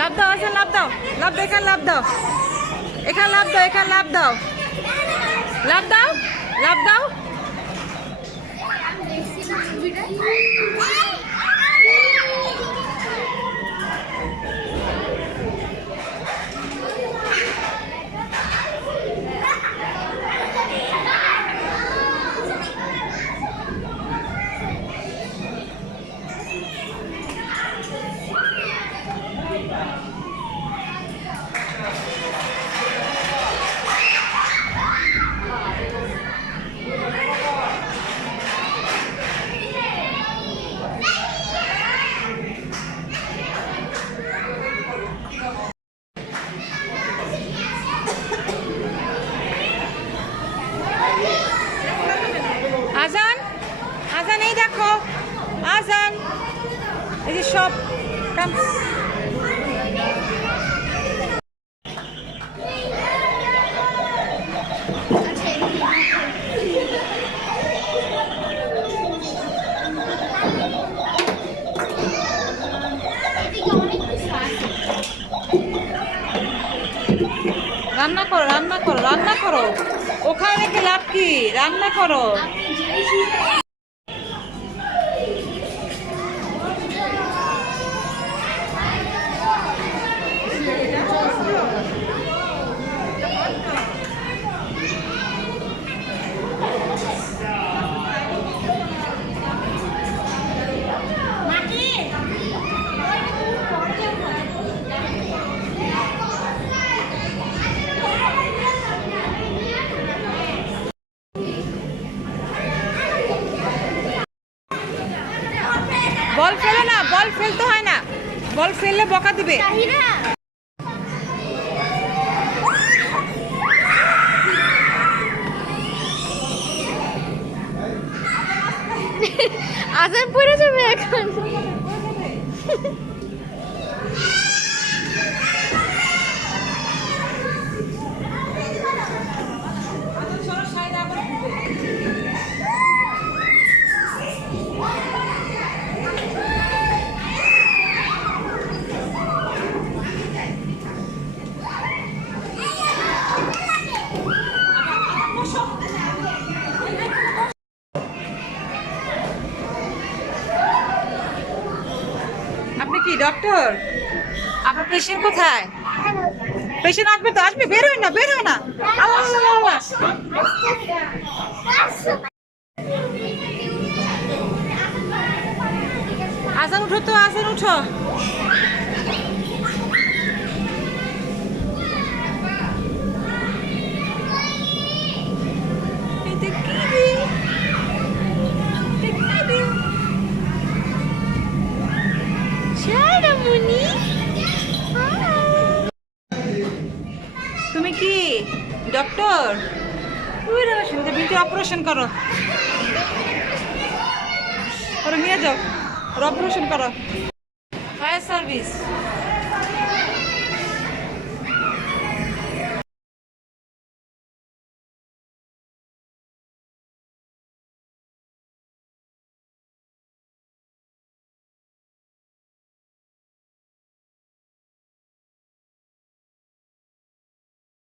লাভ দাও, আচ্ছা লাভ দাও, লাভ দাও, এখানে লাভ দাও, এখানে লাভ দাও, এখানে লাভ দাও, লাভ দাও, লাভ দাও। আজান, আজান, এই দেখো আজান, এই যে সব রান্না করো, রান্না করো, রান্না করো, ওখানে রেখে লাভ কি, রান্না করো। বল ফেলে না, বল ফেলতে হয় না, বল ফেললে বকা দিবে। আজান পড়ে যাবে এখন। আপনি কি ডক্টর? আপনার পেশেন্ট কোথায়? পেশেন্ট আসবে তো, আসবে, বের হয় না, বের হয় না। আজান উঠো তো, আজান উঠো। তুমি কি ডক্টর? বিলটি অপারেশন করো, নিয়ে যাও, অপারেশন করো। Fire service.